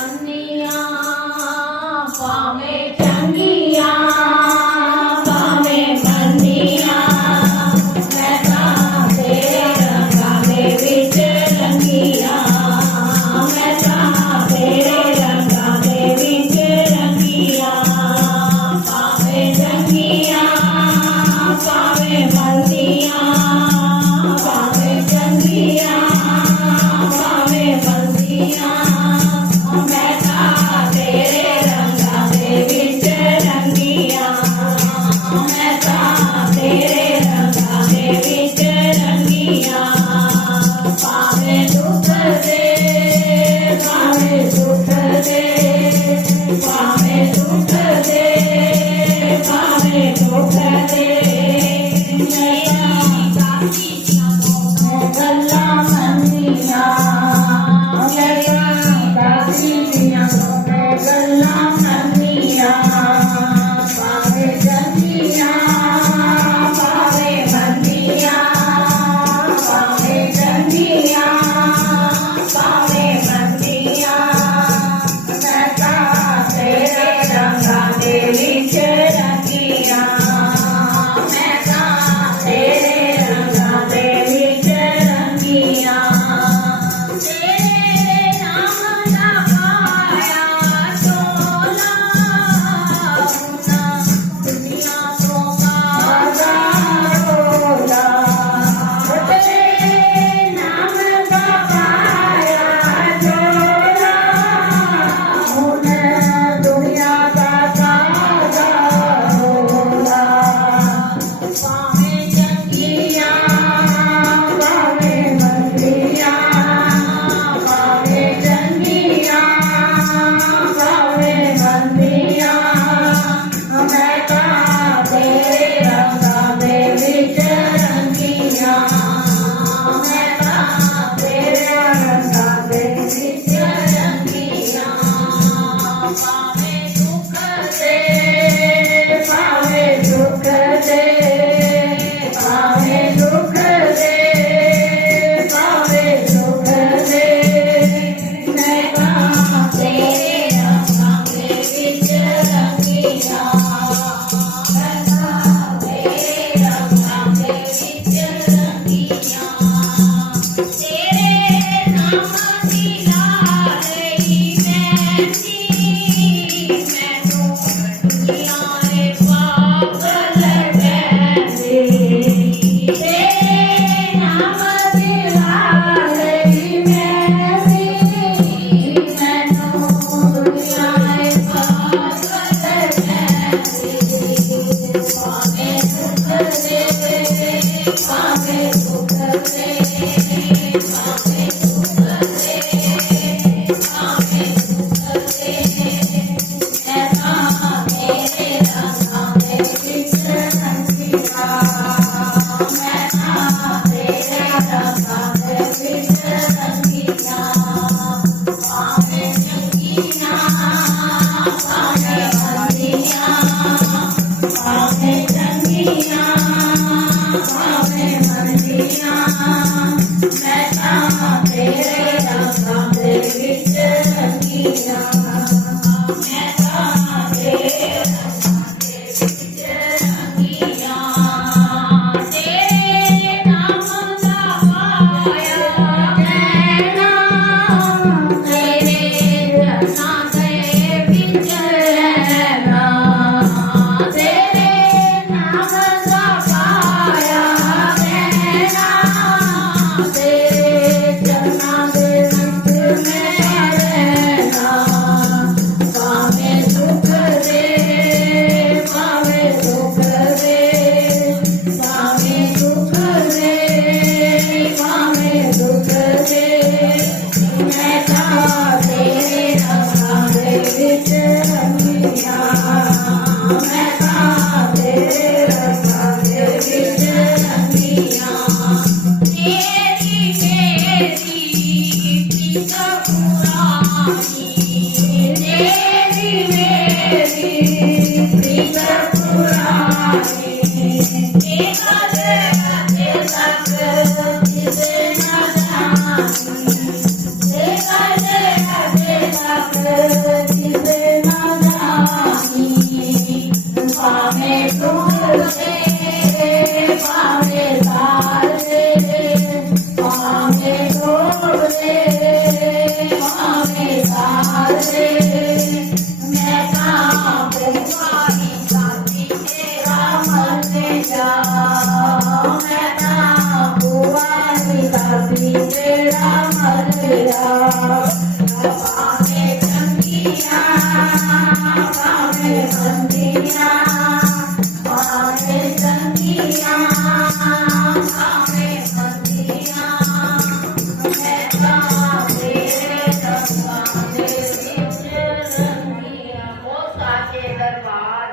Thank you.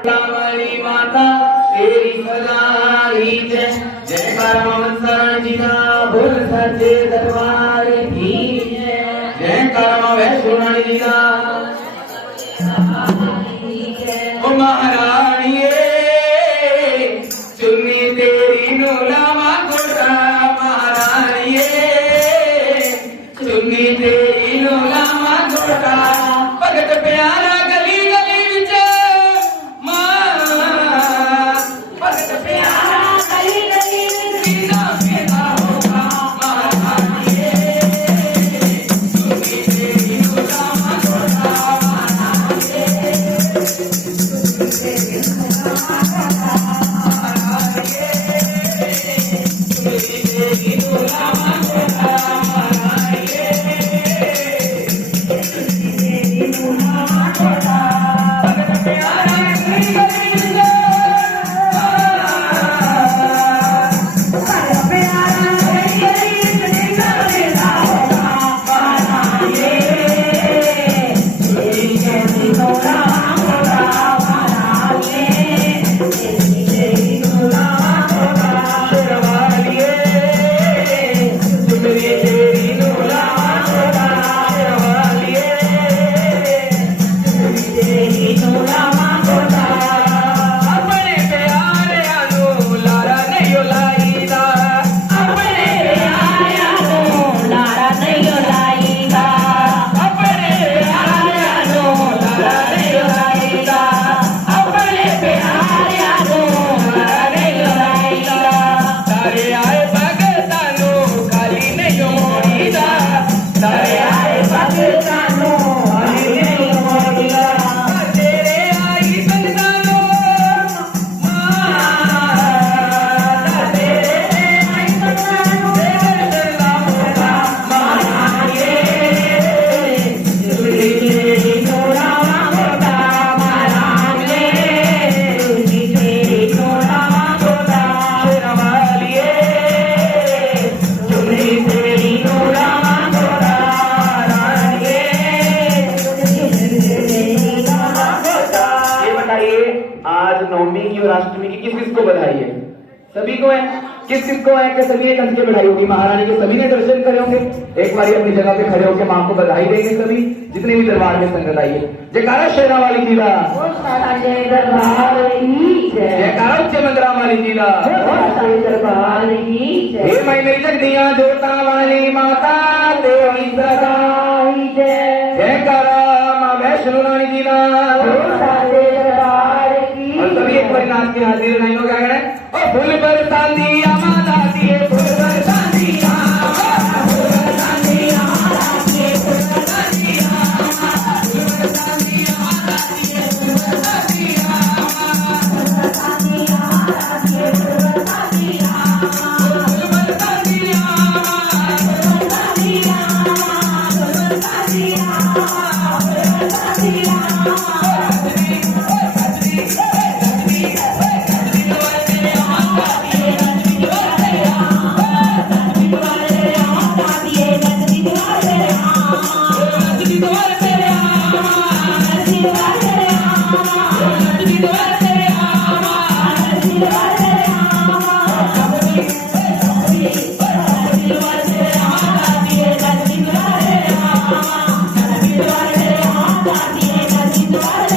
काली माता तेरी सदाई जय जयकार मोहम्मद शरण जी का बोल सच्चे दरबार की जयकार वैष्णो रानी जी का ओ महारानी चुन्नी तेरी नूलावा कोटा महारानी चुन्नी तेरी नूलावा कोटा भगत प्यारा आज नवमी की और अष्टमी की किस किस को बधाई है? सभी को है। किस किस को है कि सभी ने कंध के बढ़ाई होगी? महारानी के सभी ने दर्शन करे होंगे। एक बार अपनी जगह पे खड़े होकर मां को बधाई देंगे सभी, जितने भी दरबार में संगत आई है। जयकारा शेरा वाली जी का, जयकारा उच्च मंत्रा वाली जी का, हे मैं मेरी जगदिया जोता वाली माता तेरी सदाई जय। जयकारा मां वैष्णो रानी जी का। और सभी एक बार नाच के हाजिर नहीं हो क्या करें? ओ फूल बरसाती माता दिए फूल बरसाती Bye.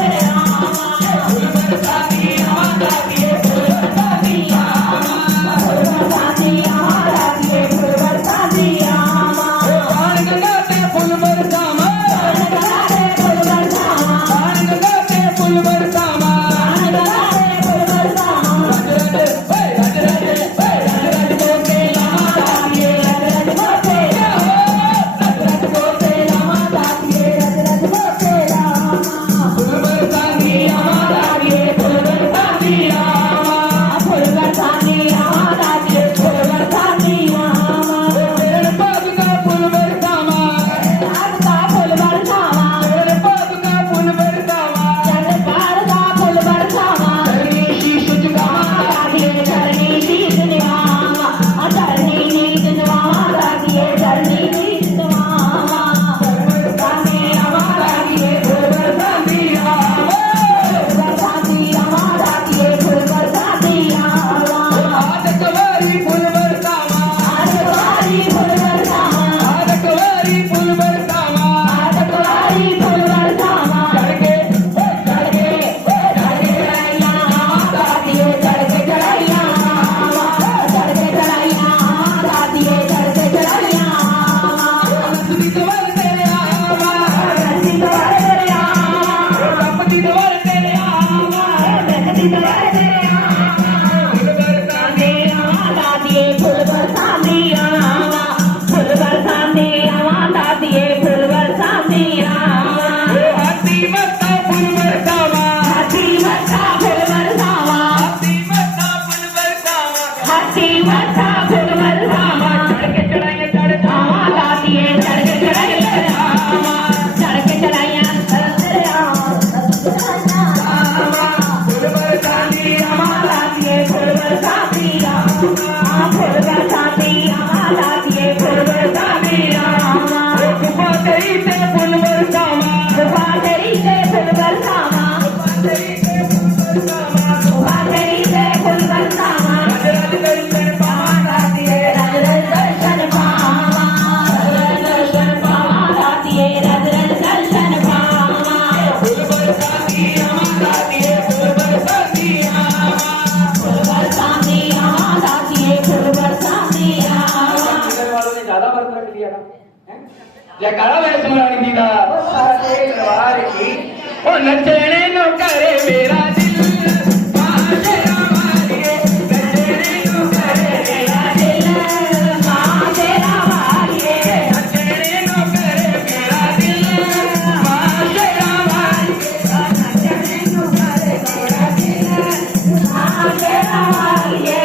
जयकारा मेरे स्मरण दीदा दरबार की ओ नचने नो करे मेरा दिल महाशेरा वालिए नचने नो करे मेरा दिल महाशेरा वालिए नचने नो करे मेरा दिल महाशेरा वालिए नचने नो करे मेरा दिल महाशेरा वालिए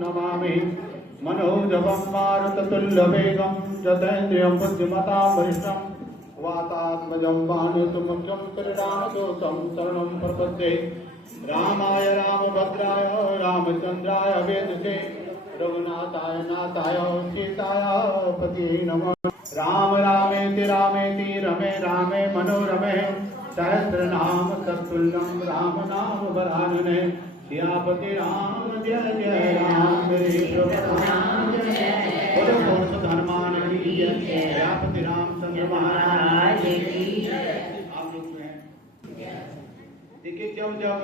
नमामि मनोजवं मारुततुल्यवेगं जतेन्द्रियं बुद्धिमतां वरिष्ठं वातात्मजं वाणितुमुख्यं श्रीरामदूतं शरणं प्रपद्ये रामाय रामभद्राय रामचन्द्राय वेदसे रघुनाथाय नाथाय सीताय पतिये नमः। राम रामेति रमे रामे मनोरमे सहस्रनाम तत्तुल्यं राम नाम वरानने सियापति राम जय जय राम धर्मान की जय सियापति रामचंद्र महाराज की। आप लोग में देखिए जब जब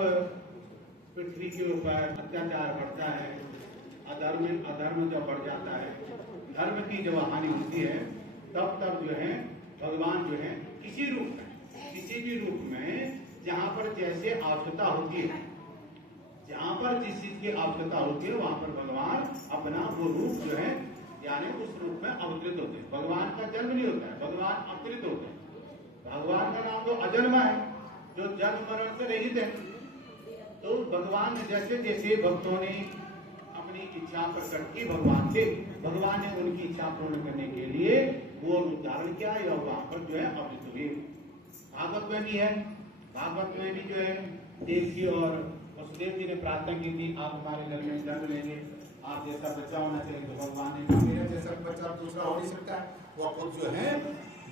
पृथ्वी के ऊपर अत्याचार बढ़ता है, अधर्म जब बढ़ जाता है, धर्म की जब हानि होती है, तब जो है भगवान जो है किसी भी रूप में जहाँ पर जैसे आवश्यकता होती है, जहाँ पर जिस चीज की आवश्यकता होती है वहां पर भगवान अपना वो रूप जो है यानी उस रूप में अवतरित होते हैं। भगवान का जन्म नहीं होता है, भगवान अवतरित होते हैं। भगवान का नाम तो अजन्मा है, जो जन्म मरण से रहित है। तो भगवान ने जैसे जैसे भक्तों ने अपनी इच्छा प्रकट की भगवान से, भगवान ने उनकी इच्छा पूर्ण करने के लिए वो रूप धारण किया या वहां पर जो है अवतरित हुए। भागवत में भी है, भागवत में भी जो है देव जी और वसुदेव जी ने प्रार्थना की थी, आप हमारे घर में जन्म लेंगे, आप जैसा बच्चा होना चाहिए। तो भगवान ने कहा मेरा जैसा बच्चा दूसरा हो नहीं सकता, वो खुद जो है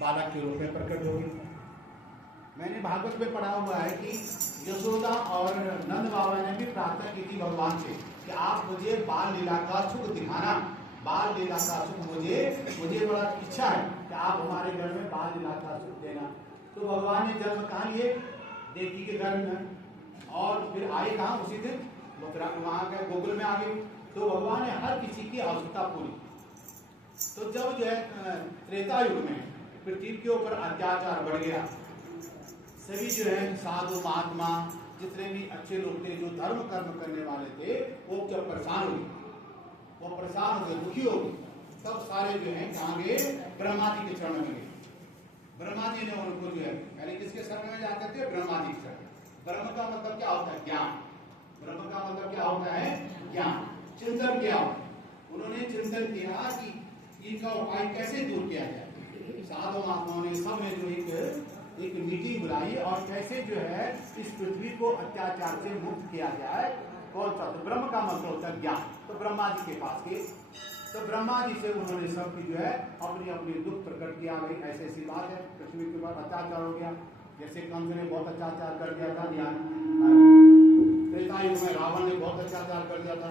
बालक के रूप में प्रकट होगी। मैंने भागवत में पढ़ा हुआ है कि यशोदा और नंद बाबा ने भी प्रार्थना की थी भगवान से कि आप मुझे बाल लीला का सुख दिखाना, बाल लीला का सुख मुझे बड़ा इच्छा है कि आप हमारे घर में बाल लीला का सुख देना। तो भगवान ने जन्म कहाँ लिए? देवी के घर में, और फिर आए कहाँ उसी दिन वहां गए, गोकुल में आ गए। तो भगवान ने हर किसी की आवश्यकता पूरी। तो जब जो है त्रेता युग में पृथ्वी के ऊपर अत्याचार बढ़ गया, सभी जो है साधु महात्मा जितने भी अच्छे लोग थे जो धर्म कर्म करने वाले थे, वो जब परेशान हो गए, दुखी हो गए, तब सारे जो है कहाँ गए? ब्रह्मा जी के चरण में गए। ब्रह्मा जी ने उनको जो है पहले किसके शरण में जाते थे? ब्रह्मा जी के शरण। ब्रह्म का मतलब क्या होता है? ज्ञान। ब्रह्म का मतलब क्या होता है? ज्ञान। चिंतन किया, उन्होंने चिंतन किया कि इनका उपाय कैसे दूर किया जाए। साधु महात्माओं ने सब ने जो एक मीटिंग बुलाई और कैसे जो है इस पृथ्वी को अत्याचार से मुक्त किया जाए। कौन सा? तो ब्रह्म का मतलब होता है ज्ञान। तो ब्रह्मा जी के पास गए, तो ब्रह्मा जी से उन्होंने सबकी जो है अपनी अपनी दुख प्रकट किया। भाई ऐसी ऐसी बात है, पृथ्वी के ऊपर अत्याचार हो गया, जैसे कंस ने बहुत अत्याचार कर दिया था, त्रेता युग में रावण ने बहुत अत्याचार कर दिया था।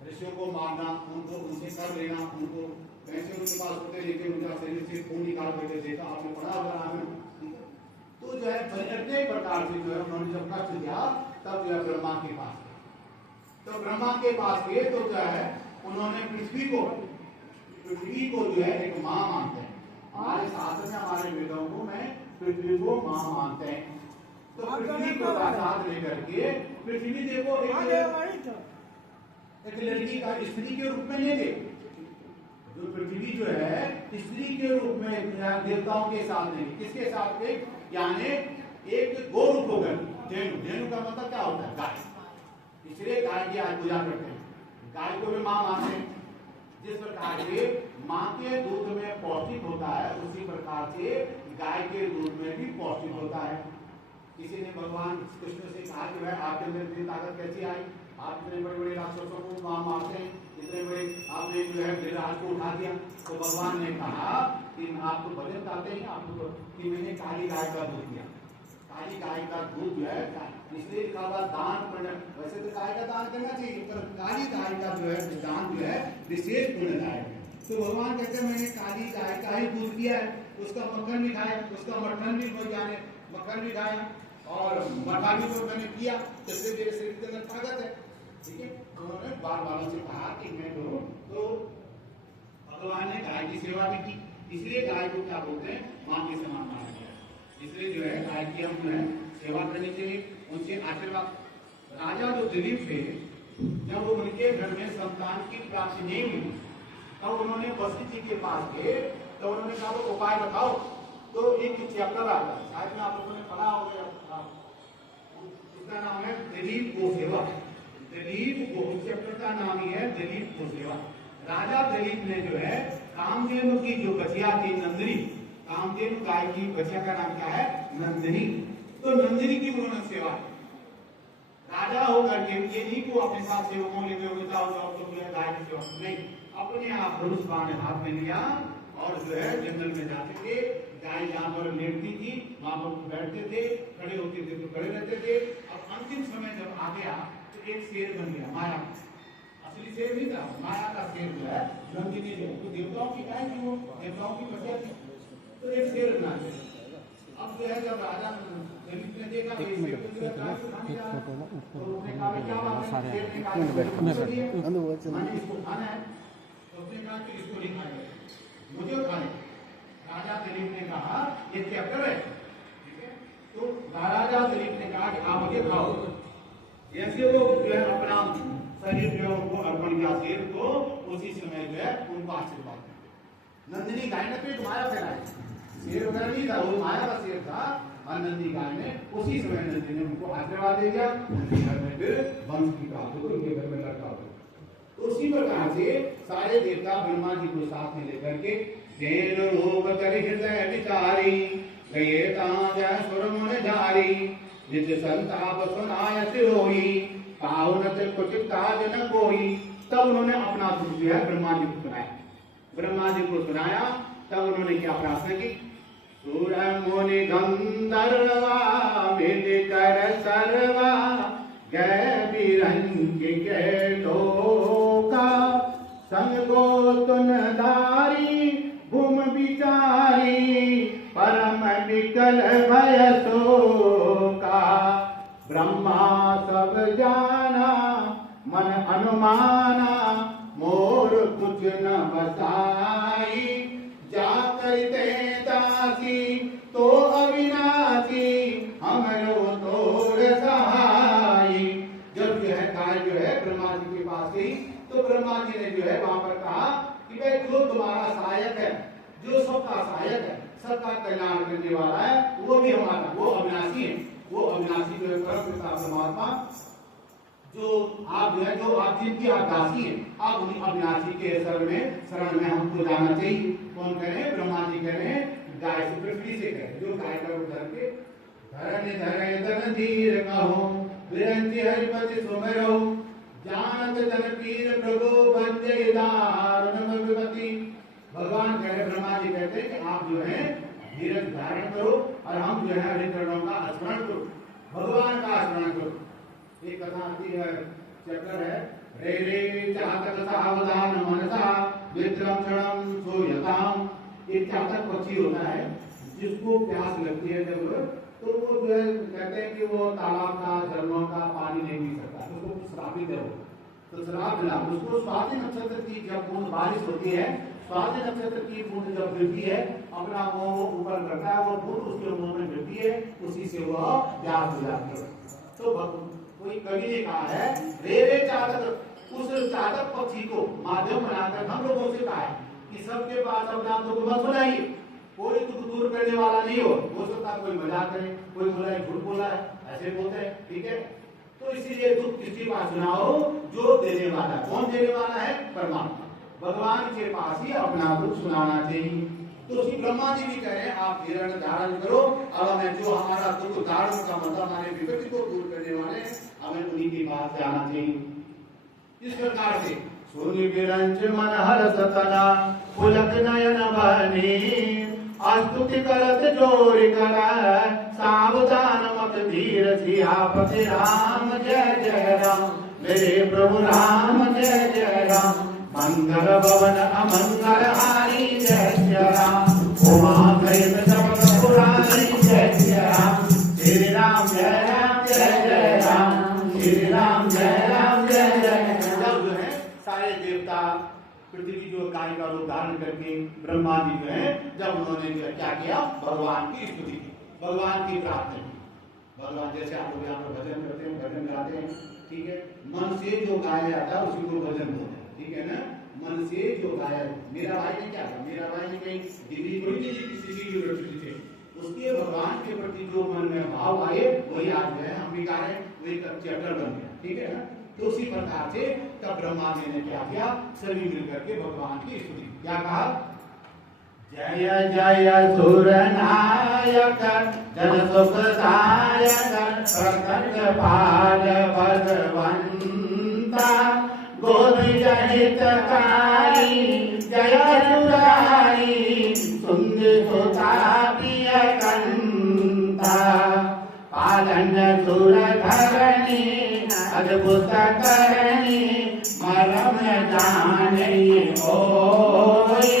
ऋषियों को मारना, उनको उनसे कर लेना, उनको वैसे उनके पास होते लेके उनका शरीर से खून निकाल करके देता, आपने पढ़ा होगा रामायण। तो जो है अनेक प्रकार से जो है उन्होंने जब कष्ट दिया तब जो है ब्रह्मा के पास गए। तो ब्रह्मा के पास गए तो जो है उन्होंने पृथ्वी को जो है एक माँ मानते हैं। हमारे शास्त्र में, हमारे वेदों को में पृथ्वी को माँ मानते हैं। तो पृथ्वी को साथ लेकर के पृथ्वी देखो एक लड़की का स्त्री के रूप में ले ले, जो पृथ्वी जो है स्त्री के रूप में देवताओं के साथ नहीं, किसके साथ में, यानी एक गौ रूप होकर धेनु। धेनु का मतलब क्या होता है, गाय। इसलिए गाय की आज पूजा करते हैं, गाय को भी माँ मानते हैं। जिस प्रकार से माँ के दूध में पौष्टिक होता है, उसी प्रकार से गाय के दूध में भी पौष्टिक होता है। किसी ने भगवान कृष्ण से कहा कि भाई आपके अंदर इतनी ताकत कैसी आई, आप इतने बड़े बड़े राक्षसों को मारते हैं, इतने बड़े आपने जो है गिरिराज को उठा दिया। तो भगवान ने कहा कि आप तो भजन गाते हैं, आपको कि मैंने काली गाय का दूध दिया। काली गाय का दूध जो है, इसलिए लिखा हुआ दान पुण्य। वैसे तो गाय का दान करना चाहिए, पर काली गाय का जो है दान जो है विशेष पुण्यदायक है। तो भगवान कहते हैं मैंने काली गाय का ही दूध दिया है, उसका मक्खन भी खाया, उसका मटन भी जाने मक्खन भी खाया और मठा भी तो मैंने किया, जिससे मेरे शरीर के अंदर ताकत है। ठीक है, उन्होंने बार बार से कहा कि मैं करूं, तो भगवान ने गाय की सेवा भी की। इसलिए गाय को क्या बोलते हैं, मां के समान माना गया। इसलिए जो है गाय की हम जो है सेवा करनी चाहिए, उनसे आशीर्वाद। राजा जो दिलीप थे, जब उनके घर में संतान की प्राप्ति नहीं हुई तब उन्होंने वशिष्ठ जी के पास गए, तो उन्होंने कहा तो उपाय बताओ। तो एक चैप्टर आता है, शायद में आप लोगों ने पढ़ा होगा, उसका नाम है दिलीप गोसेवा। दिलीप गो चैप्टर का नाम ही है दिलीप गोसेवा। राजा दिलीप ने जो है कामधेनु की जो बछिया थी नंदिनी, कामधेनु गाय की बछिया का नाम क्या है, नंदिनी। तो नंदिनी की उन्होंने सेवा, राजा होकर के ये नहीं को अपने साथ सेवकों लेके जाओ जाओ तो गाय की सेवा नहीं, अपने आप धनुष बाण हाथ में लिया और जो है जंगल में जाते थे। गाय जहाँ पर लेटती थी वहां पर बैठते थे, खड़े होते थे तो खड़े रहते थे। अब अंतिम समय जब आ गया तो एक शेर बन गया, माया। असली शेर नहीं था, माया का शेर जो है नंदिनी जो, तो देवताओं की गाय थी, वो देवताओं की बछिया थी, तो एक शेर बना दिया। अब जो है जब राजा दिलीप ने देखा तो शेर को जो है गाय को खाने जा रहा, तो उसने कहा क्या बात है, शेर ने गाय को मैंने इसको खाना है, तो उसने कहा कि इसको नहीं खाएंगे, मुझे खाने। राजा दिलीप ने कहा ये चैप्टर है, ठीक है, तो राजा दिलीप ने कहा कि आप मुझे खाओ। जैसे वो जो है अपना शरीर जो है उनको अर्पण किया शेर को, उसी समय जो है उनको आशीर्वाद दिया। नंदिनी गाय ने तो एक माया फैलाई, शेर वगैरह नहीं था, वो माया का शेर था। और नंदिनी गाय ने उसी समय नंदिनी ने उनको आशीर्वाद दे दिया, उनके घर में फिर वंश की प्राप्ति हुई, उनके घर में लड़का हो। उसी प्रकार से सारे देवता ब्रह्मा जी को साथ में लेकर के रूप कर हृदय विचारी गए ताजा सुर मुन जारी, निज संताप सुनाय सिरोई पाहुन से कुछ काज न कोई। तब उन्होंने अपना दुख जो है ब्रह्मा जी को सुनाया। ब्रह्मा जी को सुनाया तब उन्होंने क्या प्रार्थना की, सुर मुनि गंधर्वा मिल कर सर्वा गए बिरंग के लोका, संग को तुन दारी भूम विचारी परम विकल भय शोका। ब्रह्मा सब जाना मन अनुमाना मोर कुछ न बसाई, जा करते दासी तो अविनाशी हमरो तोर सहाई। जब जो है गाय जो है ब्रह्मा जी के पास गई तो ब्रह्मा जी ने जो है वहां पर कहा कि भाई जो तुम्हारा सहायक है, जो सबका सहायक है, सबका कल्याण करने वाला है, वो भी हमारा, वो अविनाशी है। वो अविनाशी जो है परम पिता परमात्मा, जो आप जो है, जो आप जिनकी आप दासी हैं, आप उन्हीं अविनाशी के शरण में हमको जाना चाहिए। कौन कह रहे हैं, ब्रह्मा जी कह रहे हैं, गाय से पृथ्वी से कह रहे हैं, जो गाय का रूप धर के धरण धन धीर कहो विरंची हरिपति सुमरो, जानत जन पीर प्रभु बंजय दारुण विपत्ति। भगवान कह रहे, ब्रह्मा जी कहते हैं कि आप जो है धीरज धारण करो और हम जो है हरिचरणों का स्मरण करो, भगवान का स्मरण करो। एक कथा आती है, चैप्टर है रे रे चातक सावधान मनसा वित्रक्षणम सोयताम। एक चातक पक्षी होता है जिसको प्यास लगती है जब, तो वो जो है कहते हैं कि वो तालाब का झरनों का पानी नहीं पी सकता, तो उसको श्रापित है। तो श्राप दिला उसको। स्वाति नक्षत्र की जब बूंद बारिश होती है, स्वाति नक्षत्र की बूंद जब गिरती है, अपना मुंह ऊपर करता है, वो बूंद उसके मुंह में गिरती है, उसी से वह प्यास बुझाती है। तो कोई कवि ने कहा है, रे रे चातक, उस चातक पक्षी को माध्यम बनाकर हम लोगों से कहा है कि सबके पास अपना दुख मत सुनाइए, कोई दुख दूर करने वाला नहीं हो सकता कोई मजाक करे, कोई बोला झूठ बोला है, ऐसे बोलते हैं, ठीक है। तो इसीलिए दुख किसके पास सुनाओ, जो देने वाला। कौन देने वाला है? परमात्मा। भगवान के पास ही अपना दुख सुनाना चाहिए। तो श्री ब्रह्मा जी भी कह रहे हैं, आप हिरण धारण करो, अब हमें जो हमारा दुख धारण का मतलब हमारे विपत्ति को दूर करने वाले, हमें उन्हीं के पास जाना चाहिए। इस प्रकार से सुनि विरंच मन हर्ष तना, पुलक नयन बनी, स्तुति करत जोर कर, सावधान मत धीर सियापति राम जय जय राम। मेरे प्रभु राम जय जय राम। मंगल भवन अमंगल हारी जय जय राम। उमा सहित जगत पुरारी जय जय राम। श्री राम जय राम जय जय राम। श्री राम जय राम जय जय। जब जो है सारे देवता पृथ्वी जो काय का रूप धारण करके ब्रह्मा जी जो है, जब उन्होंने क्या किया, भगवान की स्तुति की, भगवान की प्रार्थना की। भगवान जैसे आप लोग यहाँ पर भजन करते हैं, भजन गाते हैं, ठीक है, मन से जो गाया जाता है उसी को भजन बोलते हैं, ठीक है ना। मन से जो गाया, मेरा भाई ने क्या कहा, मेरा भाई ने कहीं डिग्री थोड़ी नहीं किसी की यूनिवर्सिटी से, उसके भगवान के प्रति जो मन में भाव आए वही आज जो है हम भी गा रहे हैं, वही चैप्टर बन गया, ठीक है ना। तो उसी प्रकार से तब ब्रह्मा जी ने क्या किया, सभी मिलकर के भगवान की स्तुति क्या कहा, जय जय सुर नायक जन सुखदायक प्रकट पाल भगवंता, गोविंद हितकारी जय सुरारी, सुंदर सुता प्रिय कंता, पालन सुर धरणी अद्भुत करणी, मरम जाने होई,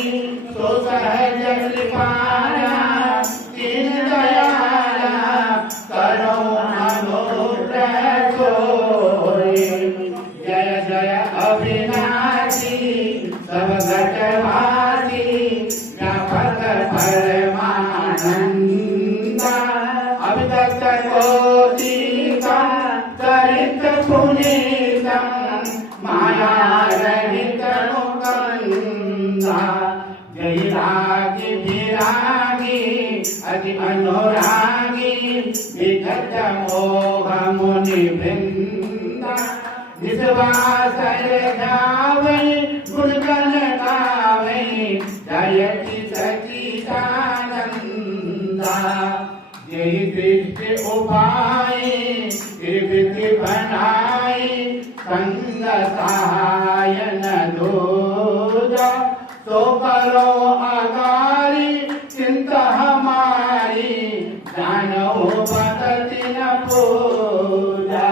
सो सहज कृपाला दीन दयाला, करो अनुग्रह सोई। जय जय अविनाशी सब घटवासी, व्यापक परमानंदा, अभिदत्त कोटि का चरित पुनीता, माया रहित मुकुंदा, जय रागी विरागी अति अनुरागी, विगत मोह मुनि वृंदा, विश्वास गावे गुणगण गावे, जयति सचिदानंदा, जय दृष्टि उपाय त्रिविधि बनाई, संग सहाय न दूजा, तो करो अगारी चिंता हमारी, जानो बदति न पूजा,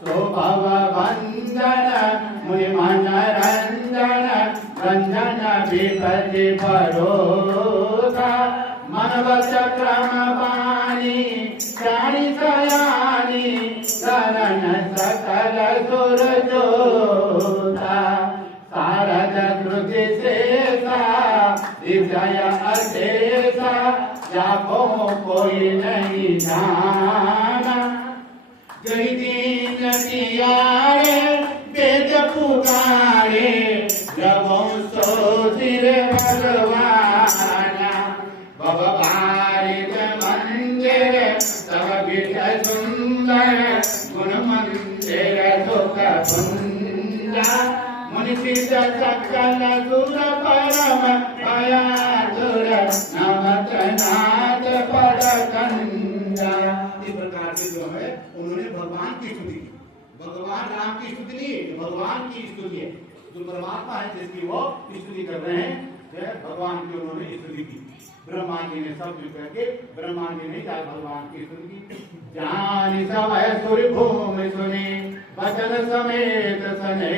सो भव बंधन मुनि मनरंजन, रंजन विपति भरोसा, मन वच क्रम वाणी प्राणी सयानी, शरण सकल सुर जोता, शारद श्रुति शेषा विजय अशेषा, जाको कोई नहीं जाना, जय दीन सियारे वेद पुकारे, जगो सो सिर भगवाना, भवभारित मंदिर सब विध सुंदर, गुण मंदिर सुख पुंजा, मुनि सिद्ध सकल सुर परम भयातुर, नमत नाथ पद कंजा। इस प्रकार से जो है उन्होंने भगवान की स्तुति की, भगवान राम की स्तुति नहीं, भगवान की स्तुति है, जो परमात्मा है जिसकी वो स्तुति कर रहे हैं। जो है भगवान की उन्होंने स्तुति की। ब्रह्मा जी ने सब मिल करके ब्रह्मा जी ने जाकर भगवान की स्तुति की। जान सब सुर भूमि सुने वचन समेत सने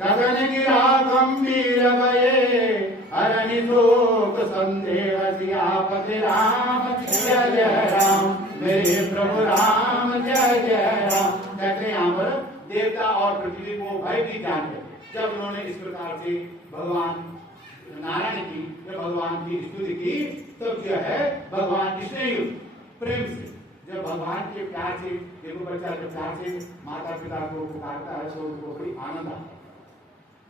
गगन गिरा गंभीर भये अरनि शोक संदेह सियापति राम जय जय राम मेरे प्रभु राम जय जय राम। कहते यहाँ पर देवता और पृथ्वी को भय भी जानते जब उन्होंने इस प्रकार से भगवान नारायण की जब भगवान की स्तुति की तब जो है भगवान स्नेह प्रेम से जब भगवान के प्यार से देखो बच्चा जब प्यार से माता पिता को पुकारता है तो उनको बड़ी आनंद आता है।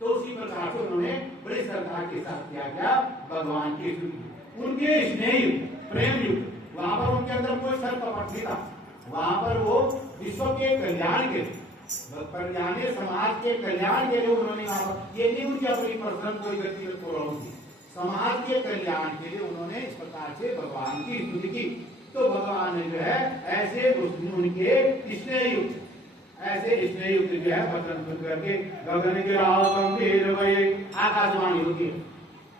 तो उसी प्रकार से उन्होंने बड़ी श्रद्धा के साथ किया गया भगवान की स्तुति। उनके स्नेह प्रेम युक्त वहां पर उनके अंदर कोई सर कपट नहीं था। वहां पर वो विश्व के कल्याण के कल्याण समाज के कल्याण के लिए उन्होंने वहां पर ये नहीं उनकी अपनी पर्सनल कोई व्यक्तिगत प्रॉब्लम थी, समाज के कल्याण के लिए उन्होंने इस प्रकार से भगवान की स्तुति की। तो भगवान ने जो है ऐसे उनके स्नेह युक्त जो है वचन सुन करके गगन के गंभीर भये आकाशवाणी होती है।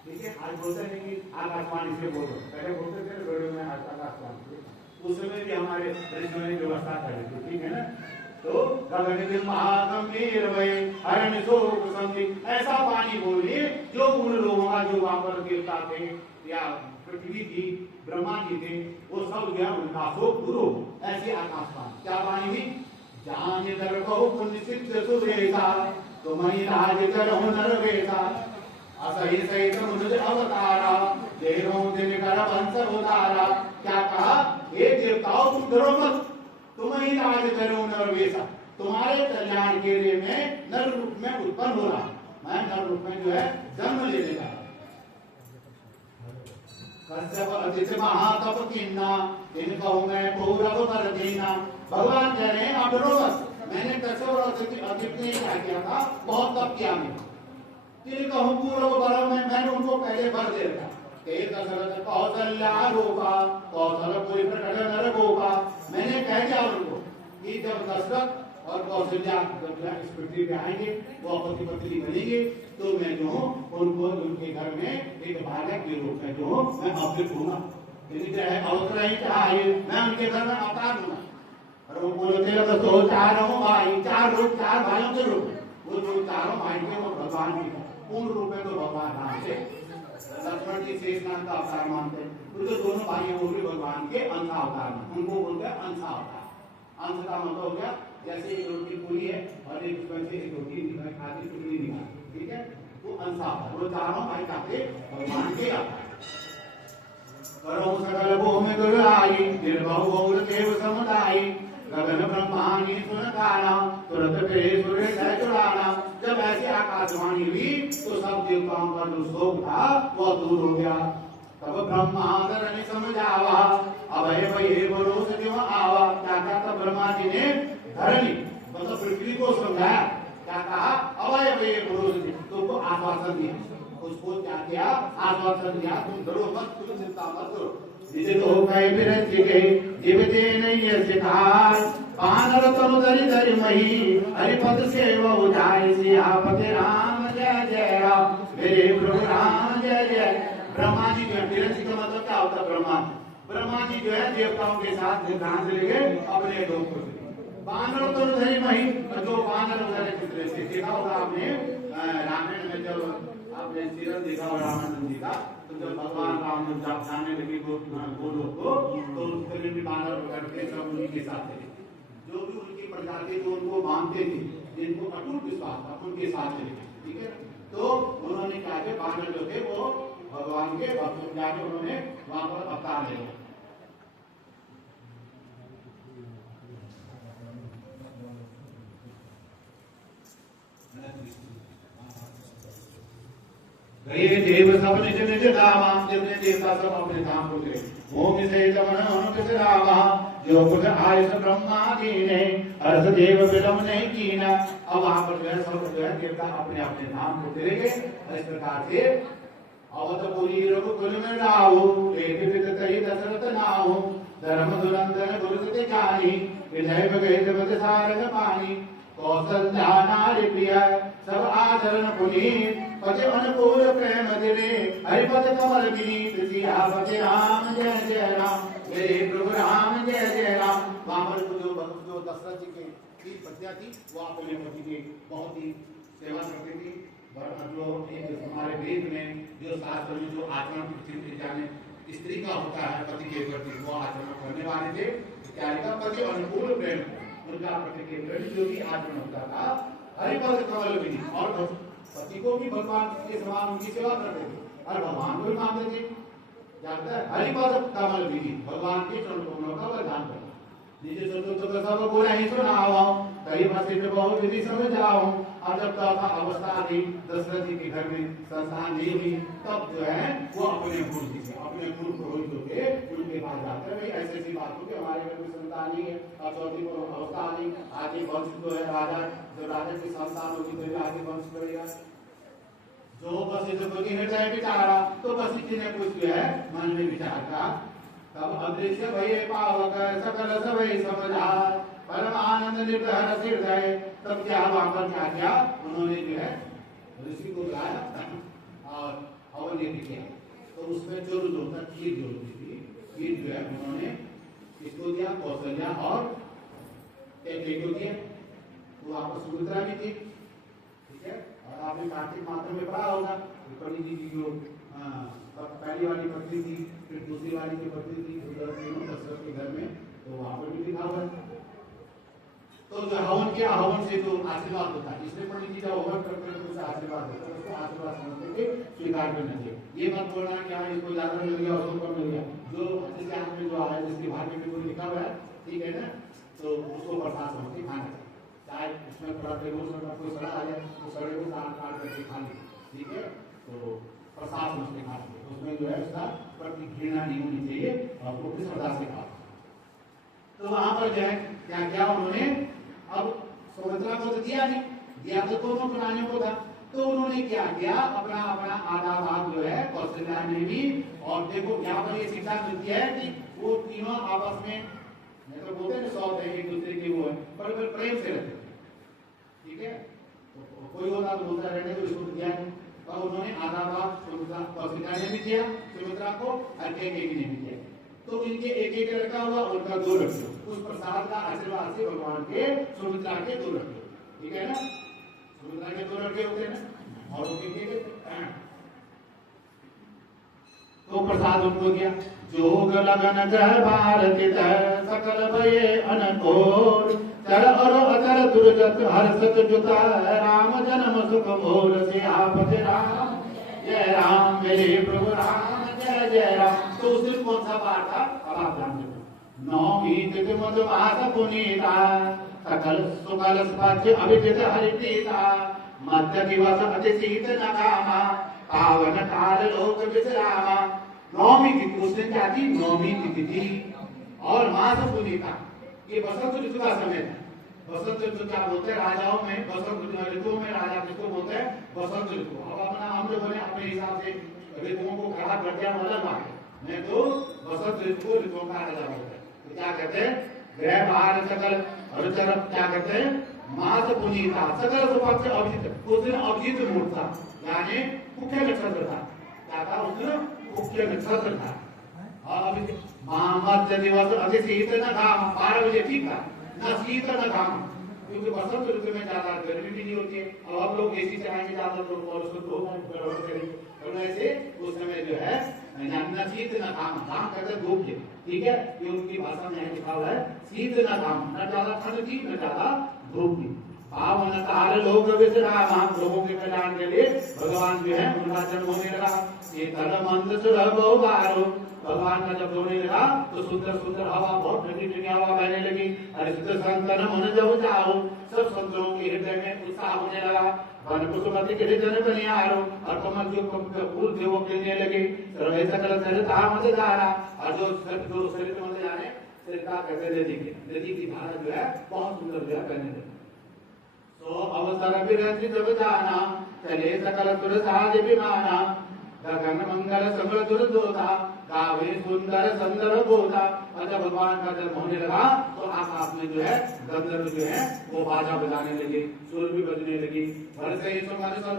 ठीक है, आज बोलते हैं कि आकाशवाणी से बोलो, पहले बोलते थे रेडियो में आकाशवाणी, उस समय भी हमारे ऋषियों ने व्यवस्था कर दी। ठीक है ना, तो गगन के महागंभीर भये अरण्य शोक संधि ऐसा पानी बोलिए जो उन लोगों का जो वहां पर देवता थे या पृथ्वी थी ब्रह्मा जी थे वो सब गया उनका शोक दूर हो। ऐसी आकाशवाणी क्या वाणी हुई, जान दर बहु पुण्य सिद्ध सुरेशा तुम्हारी राज कर नर वेशा असही सहित मुझे अवतारा देरों दिन कर वंश उतारा। क्या कहा, हे देवताओं तुम डरो मत, तुम ही राज करो नर वेशा, तुम्हारे कल्याण के लिए मैं नर रूप में उत्पन्न हो रहा, मैं नर रूप में जो है जन्म लेने का। कश्यप अतिथि महातप कीना इन कहूं मैं पौरव कर देना। भगवान कह रहे हैं आप डरो मत, मैंने कश्यप और अतिथि ने क्या किया था, बहुत तप किया मैंने, इन कहूं पूर्व वर में मैंने उनको पहले वर दे रखा। दशरथ कौशल्या रूपा कौशलपुरी प्रकट नर गोपा, मैंने कह दिया उनको कि जब दशरथ और कौशल्या इस पृथ्वी पे आएंगे वो पति पत्नी बनेंगे तो मैं जो हूँ उनको उनके घर में एक बालक के रूप में जो हूँ मैं अवतरित होगा, अवसर ही चाहिए मैं उनके घर में अवतार दूंगा। और वो बोलते हैं तो चारों भाई चार भाइयों के रूप में वो जो चारों भाई थे वो भगवान की पूर्ण रूप में तो भगवान राम से लक्ष्मण जी शेषनाग का अवतार मानते हैं, तो जो दोनों भाई हैं वो भी भगवान के अंश अवतार हैं, उनको बोलते हैं अंश अवतार। अंश का मतलब हो गया जैसे एक रोटी पूरी है और एक उसमें से एक रोटी निकाल खाती टुकड़ी निकाल, ठीक है, वो अंश अवतार, वो चारों भाई खाते भगवान के अवतार। करो सकल भूमि दुर्गाई निर्भव गौर देव समुदायी गगन ब्रह्मांडी सुन गाना तुरंत फिरे सूर्य सह चुराना। जब ऐसी आकाशवाणी हुई तो सब देवताओं का जो शोक था वो दूर हो गया। तब ब्रह्मांडर ने समझावा अभय भये भरोस दिव आवा। क्या कहा था ब्रह्मा जी ने, धरणी मतलब पृथ्वी को समझाया, क्या कहा, अभय भये भरोस दिव, तुमको आश्वासन दिया, उसको क्या किया, आश्वासन दिया, तुम डरो मत, तुम चिंता मत करो। जिसे तो कई बिरंज के जीवते नहीं सिखार पानर तनु दरि दरि मही हरिपद सेवा उजाय सियापति राम जय जय राम मेरे प्रभु राम जय जय। ब्रह्मा जी जो है बिरंज का मतलब क्या होता है, ब्रह्मा जी जो है देवताओं के साथ सिद्धांत ले गए अपने लोग को। बानर तनु दरि मही, जो बानर वगैरह चित्र से देखा होगा आपने रामायण में, जब आपने सीरत देखा होगा रामानंद जी का, तो जब भगवान राम जब जाने लगे गोलों को तो उसके भी बानर वगैरह के सब उनके साथ थे, जो भी उनकी प्रजा थे जो उनको मानते थे, जिनको अटूट विश्वास था उनके साथ चले। ठीक है, तो उन्होंने क्या किया, बानर जो थे वो भगवान के भक्त जाके उन्होंने वहां पर अवतार ले लिया। देव सब निज निज धामा, जितने देवता सब अपने धाम को गए। भूमि से जमन रामा जो कुछ आयुष ब्रह्मा जी ने अर्थ देव विलम नहीं कीना। अब वहां पर जो है सब जो है देवता अपने अपने धाम को चले गए। इस प्रकार से अवतपुरी रघुकुल में राहु एक विद तई दशरथ नाहु धर्म दुरंदन गुरुते जानी विनय बगैर सारंग पानी कौशल्या नारी प्रिय सब आचरण पुनीत पति अनुकूल प्रेम दिले हरिपद कमल विनीत सियापति राम जय जय राम मेरे प्रभु राम जय जय राम। वहां पर जो दशरथ जी की पत्नियां थी वो अपने पति की बहुत ही सेवा करती थी। जो हमारे वेद में जो शास्त्र में जो आचरण जाने स्त्री का होता है पति के प्रति वो आचरण करने वाले थे। क्या लिखा? पति अनुकूल प्रेम उनका पति के प्रति जो भी आचरण होता था हरिपद कमल विधि और पति को भी भगवान के समान उनकी सेवा करते थे और भगवान को भी मानते थे। जानता है हरिपद कमल विधि भगवान के चरण कमलों का वरदान करता। नीचे सोचो तो सब बोला ही सुना हुआ कई मसीह बहुत विधि समझ आओ। और जब तक अवस्था आई दशरथ जी के घर में संतान नहीं हुई तब जो है वो अपने कुल पुरोहित होके उनके पास जाते हैं। ऐसी ऐसी बात हो कि हमारे घर में संतान नहीं है और चौथी अवस्था आ गई आगे वंश जो है राजा जब राजा की संतान होगी तो आगे वंश बढ़ेगा। जो बस हृदय विचारा तो बस ने कुछ जो है मन में विचार का तब अदृश्य भय पावक सकल सभय समझा परम आनंद निर्भर हृदय। तब क्या वहां पर क्या किया उन्होंने जो है ऋषि को बुलाया और हवन यज्ञ किया। तो उसमें जो होता खीर जो होती थी खीर जो है उन्होंने किसको दिया? कौशल्या और कैकेयी को दिया। तो वहां पर सुमित्रा भी थी। ठीक है और आपने कार्तिक मात्र में पढ़ा होगा पंडित जी की जो पहली वाली पत्नी थी फिर दूसरी वाली की पत्नी थी दशरथ के घर में तो वहां पर भी लिखा हुआ है। तो जो हवन किया हवन से जो आशीर्वाद होता है इसलिए पंडित जी का हवन करते हैं उससे आशीर्वाद होता है उसको आशीर्वाद समझ के स्वीकार करना चाहिए। ये मत बोलना कि हाँ इसको ज्यादा मिल गया उसको कम मिल गया। जो जैसे हाथ में जो आया जिसके भाग्य में जो लिखा हुआ है ठीक है ना तो उसको प्रसाद समझ के खाना चाहिए। चाहे उसमें थोड़ा कोई सड़ा आ जाए तो सड़े को काट करके खा ले ठीक है तो प्रसाद समझ के खा ले उसमें जो है उसका प्रति घृणा नहीं होनी चाहिए और वो भी श्रद्धा से खा। तो वहां पर जो है क्या किया उन्होंने अब सुमित्रा को तो दिया नहीं दिया तो दोनों प्राणियों को था। तो उन्होंने क्या किया अपना अपना आधा भाग जो है कौशल्या ने भी और देखो यहाँ पर ये शिक्षा मिलती है कि वो तीनों आपस में तो बोलते हैं सौत है एक दूसरे के वो है पर प्रेम से रहते ठीक है। तो कोई होता तो बोलता रहने तो इसको दिया नहीं और उन्होंने आधा भाग कौशल्या ने भी दिया सुमित्रा को और कैकेयी ने भी दिया। तो इनके एक एक लड़का हुआ उनका दो लड़के उस प्रसाद का आशीर्वाद से भगवान के सुमित्रा के दो लड़के ठीक है ना सुमित्रा के दो लड़के होते हैं ना और तो प्रसाद उनको दिया। जोग लगन जय भारत सकल भये अनकोर चर और अचर दुर्जत हर्षत जुता राम जन्म सुख मोर सियापति राम जय राम मेरे प्रभु राम जय जय राम। तो उस दिन कौन सा बार था अब आप जानते हो नौमी तिथि मधुमास पुनीता सकल सुकल स्पर्श अभिजित हरिप्रीता मध्य दिवस अति शीत नकामा पावन काल लोक विश्रामा। नौमी तिथि उस दिन क्या थी नौमी तिथि थी और मास पुनीता ये बसंत ऋतु का समय था। बसंत ऋतु क्या बोलते हैं राजाओं में बसंत ऋतु में राजा किसको बोलते हैं बसंत ऋतु। अब अपना हम लोगों ने अपने हिसाब से ऋतुओं को खराब कर दिया अलग बात है मैं तो बसंत ऋतु को ऋतुओं का राजा बोलते हैं। तो क्या कहते हैं ग्रह बाहर सकल और तरफ क्या कहते हैं मास पुनीता सकल सुपक्ष अभिजित। उस दिन अभिजित मुहूर्त था यानी मुख्य नक्षत्र था क्या था उस दिन मुख्य नक्षत्र था। और मध्य दिवस अति शीत न घाम 12 बजे ठीक था न शीत न घाम क्योंकि बसंत ऋतु में ज्यादा गर्मी भी नहीं होती है। अब आप लोग एसी चलाएंगे ज्यादा लोग और उसको ऐसे उस समय जो है न शीत न घाम घाम कहते धूप के ठीक है ये उनकी भाषा में लिखा हुआ है शीत न घाम न ज्यादा ठंड थी न ज्यादा धूप थी। पावन काल लोक विश्राम लोगों के कल्याण के लिए भगवान जो है उनका जन्म होने लगा। ये तल मंद सुरभो गारो भगवान का जब होने लगा तो सुंदर सुंदर हवा बहुत ठंडी ठंडी हवा बहने लगी। अरे संतन मन जब जाओ सब संतों के हृदय में उत्साह होने लगा। वन कुसुमति के जन बनियारो और कमल जो फूल थे वो खिलने लगे। सर्वे सकल सरिता मत धारा और जो सरिता मत जाने सरिता कहते नदी की धारा जो है बहुत सुंदर जो है बहने लगी। तो अवसर विरंजित जब जाना चले सकल सुर साज विमाना गगन मंगल सगल दुर्दोधा गावे सुंदर संदर बोधा। और जब भगवान का जन्म होने लगा तो आकाश में जो है गंधर्व जो है वो बाजा बजाने लगे, सुर भी बजने लगी, वर्षे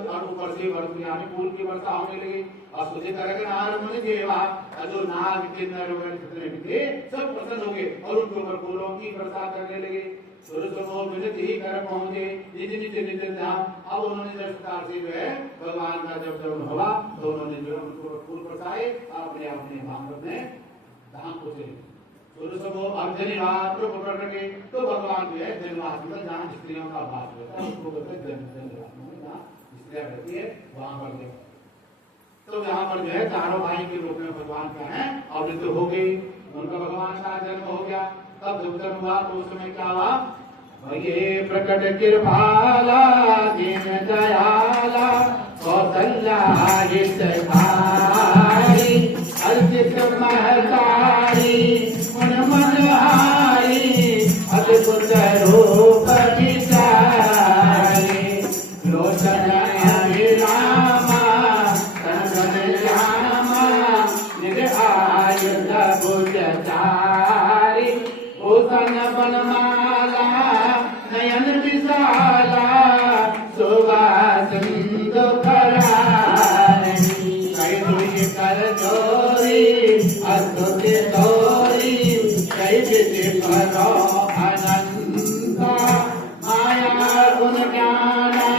और ऊपर से यानी फूल की वर्षा होने लगी। और तुझे करेंगे नार मुनि देवा, जो नाग किन्नर वगैरह जितने भी थे सब प्रसन्न हो गए और उनके ऊपर फूलों की वर्षा करने लगे। कर पहुंचे निज निज निज धाम। अब उन्होंने जिस प्रकार से जो है भगवान का जब जन्म हुआ तो उन्होंने जो उनको फूल बरसाए अपने अपने धाम को चले। अर्जनी रात को पकड़ रखे तो भगवान जो है जन्माष्टमी में जहाँ स्त्रियों का वास होता है उसको कहते हैं जन्माष्टमी, जहाँ स्त्रियां रहती है वहां पर गए। तो यहाँ पर जो है चारों भाई के रूप में भगवान का है अवृत्त हो गई, उनका भगवान का जन्म हो गया। तब जब जन्म हुआ तो उस समय क्या हुआ, ये प्रकट कृपाला दीन दयाला कौशल्या हितकारी अर्चित महतारी मन मनहारी अद्भुत रूप विचारी लोचन अभिरामा तन श्यामा निरआयुध भुजचारी भूषण बनमाला नयन विशाला शोभा सिंधु करारी कई दुई कर जोरी अद्भुत तोरी कई विधि करो अनंता माया गुण ज्ञाना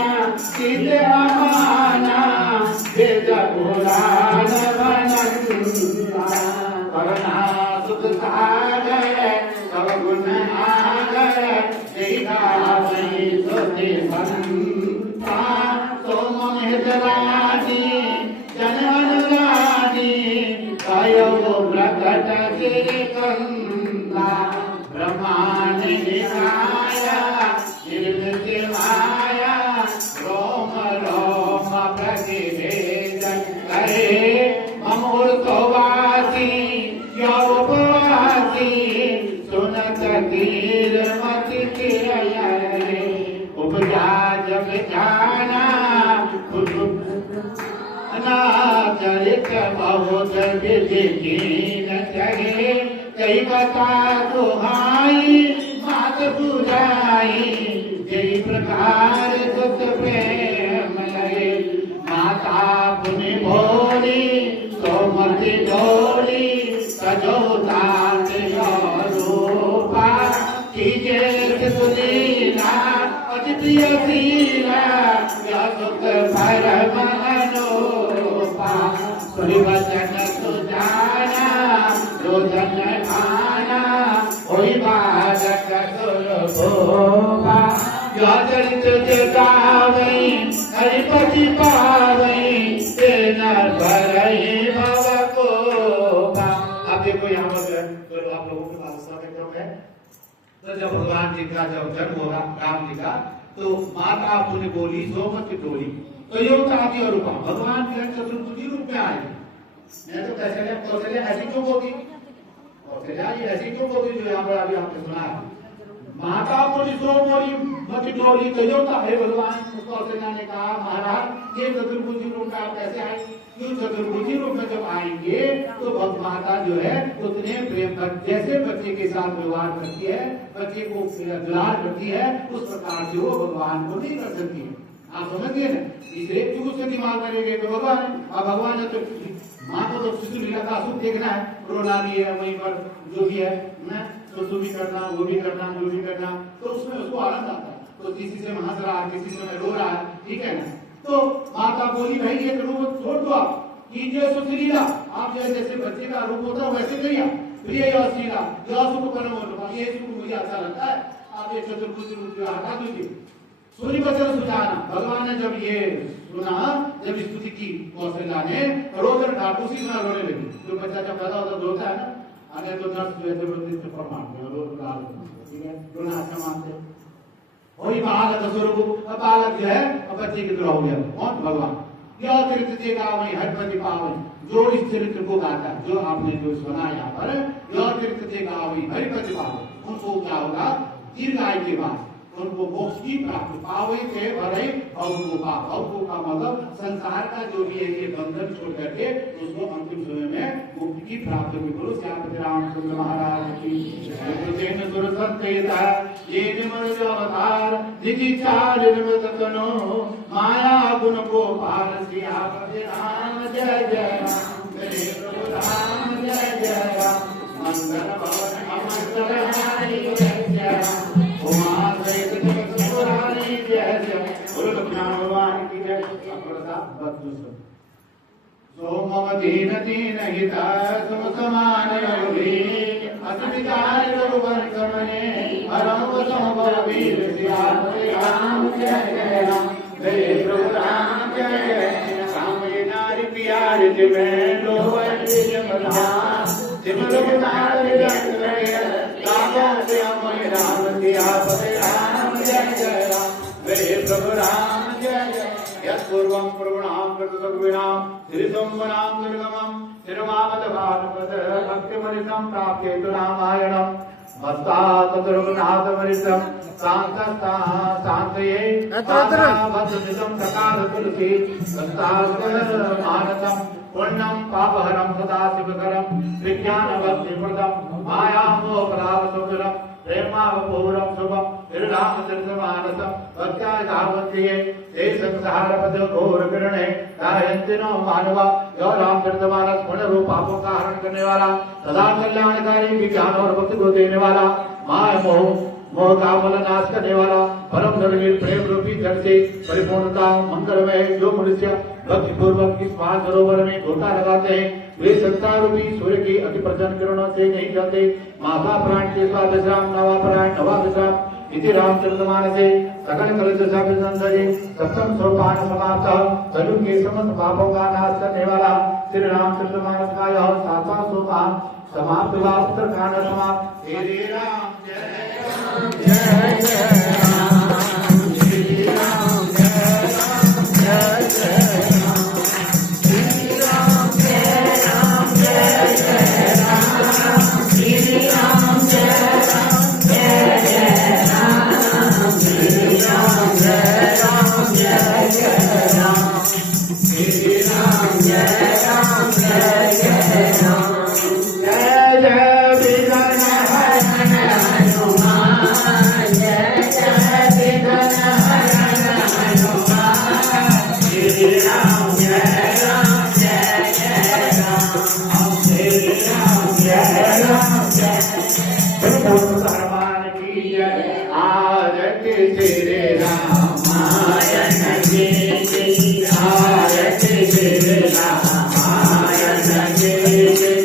सिद्ध अमाना वेद पुराण बनंता करुणा सुख सागर सब गुण आगर जय सुधि संता सोम हितराजी जन अनुराजी कयो प्रकट श्रीकंदा ब्रह्मांड निकाया निर्मित माया रोम रोम प्रतिभेदन करे ममूर्तवासी यौपवासी सुनत तीर मति चिरयरे उपजा जग जाना चरित बहुत विधि कीन जगे कई बता दुहाई मात बुझाई जय प्रकार सुत प्रेम लगे माता पुनि भोली सोमति डोली सजोता रूपा कीजे सुलीला अद्वितीय शीला सुख परम अनूपा सुरिवचन सुजाना रोजन खाना कोई बालक सुरभोपा चरित जगावई हरिपति पावई नर भरई भव कोपा। अब देखो यहाँ पर आप लोगों के पास समय कम है, तो जब भगवान जी का जब जन्म होगा राम जी का तो माता पुण्य बोली सोमति डोली तो ये होता है रूपा भगवान के चतुर्भुजी रूप में आए। मैं तो कौशल्या ऐसी क्यों होगी, कौशल्या ये ऐसी क्यों होगी जो यहाँ पर अभी आपने सुना है। माता पुण्य सोमति डोली तो ये होता है भगवान कौशल्या ने कहा महाराज ये चतुर्भुजी रूप में आप कैसे आए, क्यों चतुर्भुजी रूप में जब आएंगे तो माता जो है उतने प्रेम जैसे बच्चे के साथ व्यवहार करती है, बच्चे को दुलार करती है, उस प्रकार से वो भगवान को नहीं कर सकती है। आप समझिए ना, इसे क्यों उससे दिमाग करेंगे तो भगवान। अब भगवान ने तो माँ को तो शिशु लीला का सुख देखना है, रोना भी है वहीं पर जो भी है तो भी करना वो भी करना जो भी करना, तो उसमें उसको आनंद आता है। तो किसी से हंस रहा है किसी से रो रहा है, ठीक है ना। तो माता बोली भाई ये रूप छोड़ दो, आप कीजिए सुख लीला, आप जैसे बच्चे का रूप होता है वैसे करिए प्रिय शीला जो सुख परम होता, ये सुख मुझे अच्छा लगता है, आप ये चतुर्भुज रूप जो हटा दीजिए। सूर्य वचन सुजाना, भगवान ने जब ये सुना, जब स्तुति की कौशल्या ने रोकर ठाकुर सी ना रोने लगी। जो बच्चा जब पैदा होता रोता है ना, अगर तो नर्स जैसे प्रमाण ठीक है रोना अच्छा मानते वही बालक स्वरूप। बालक जो है बच्चे की तरह हो गया, कौन भगवान। यह चरित्र गावई हरिपति पावई, जो इस चरित्र को गाता है, जो आपने जो सुना यहाँ पर, यह चरित्र गावई हरिपति पावई, उनको क्या होगा दीर्घ आयु के बाद उनको मोक्ष की प्राप्ति पावे थे भरे भवको का मतलब संसार का जो भी है ये बंधन छोड़ करके उसको अंतिम समय में मुक्ति की प्राप्ति हुई। गुरु श्यामपति रामचंद्र महाराज की जय। सुर सत्यता ये निमर जो अवतार निजी चार निर्मित तनो माया गुण को पार श्यामपति राम जय जय राम जय प्रभु राम जय जय राम मंगल भवन अमंगल हारी जय जय राम उमा सहित जगत पुरारी जय जय गुरु लक्ष्मण भगवान की जय। सोमम दीन दीन हिता सुम समान रघुवी असविकार रघुवर समने परम समवर वीर सियापति राम जय जय राम जय प्रभु राम जय जय राम ये नारी प्यार जिमें लोवर जमना जिमलो नारी रंग राम सियापति राम जय जय राम जय प्रभु राम जय जय। यत्पूर्वं प्रगुणां कृतसद्विनां श्रीसोमनां दुर्गमं श्रीमामदभानुपद भक्तिमनितं प्राप्ते तु रामायणं मत्तातद्रघुनाथमरितं शान्तये भद्रमितं सकार तुलसी मानसं पुण्यं पापहरं सदा शिवकरं विज्ञानभक्तिप्रदं मायामोहपरावसुन्दरं प्रेमावपूरं शुभं श्रीरामचरितमानसं भक्त्याधावन्तिये हे संसारपद घोरकिरणे गायन्ति नो मानवा। यो रामचरितमानस पुण्य रूप पापों का हरण करने वाला सदा कल्याणकारी विज्ञान और भक्ति को देने वाला माया मोह का नाश करने वाला परम धर्मी प्रेम रूपी जल से परिपूर्णता मंगलमय जो मनुष्य भक्ति पूर्वक इस महासरोवर में गोता लगाते हैं वे संसार रूपी सूर्य की अति प्रचंड किरणों से नहीं जलते। माता प्राण के स्वादश्राम नवा प्राण नवा विश्राम इति रामचरितमानसे सकल कलुषाभिनंदने सप्तम सोपान समाप्त कलु के समस्त पापों का नाश करने वाला श्री रामचरितमानस का यह सातवां सोपान समाप्त हुआ। उत्तरकांड समाप्त। श्री राम जय राम जय जय राम श्री राम जय राम जय जय राम श्री राम जय राम जय जय राम श्री राम जय राम जय जय राम श्री राम जय राम जय जय राम श्री राम जय राम जय जय राम जय जय विघ्न हरण हनुमान जय जय विघ्न हरण हनुमान श्री राम जय राम जय जय राम श्री राम जय राम जय हनुमान की जय। आरती श्री रामायण की जय आरती श्री रामायण की जय।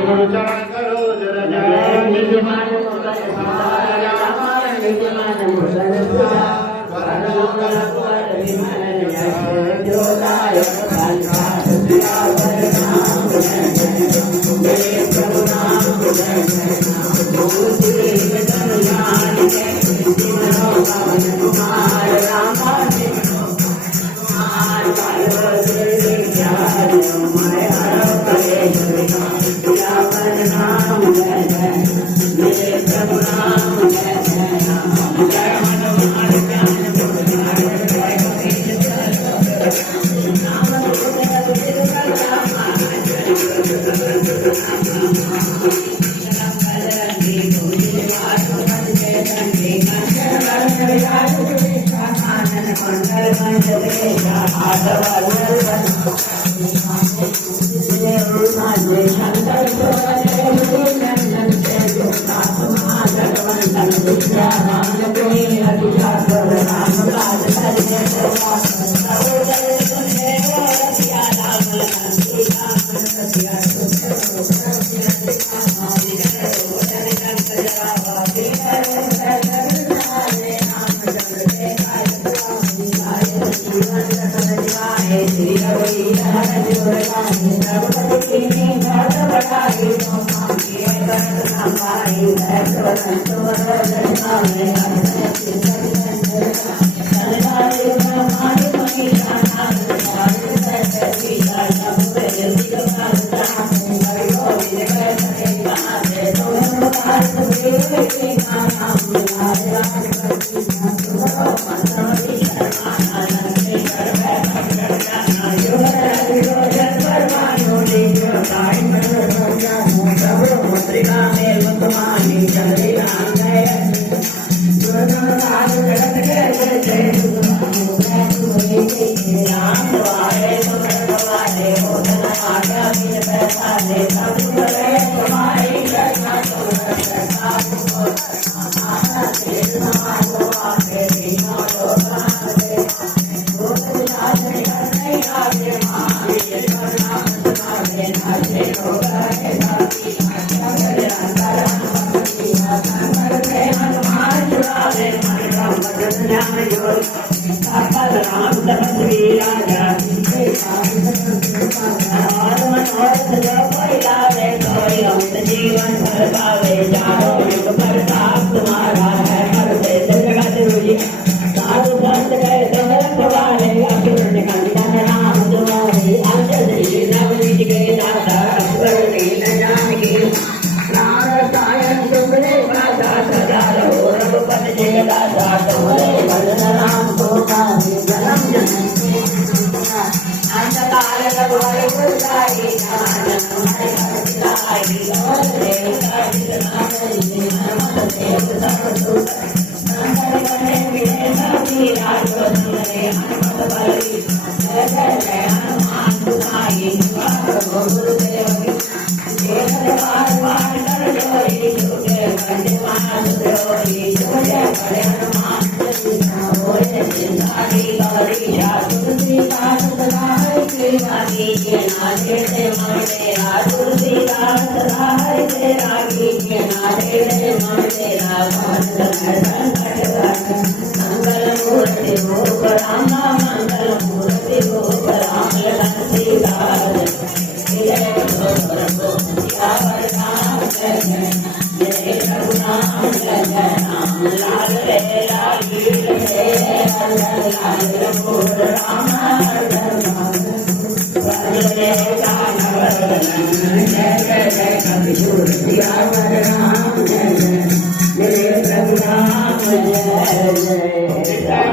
गुरु चरण करो जरा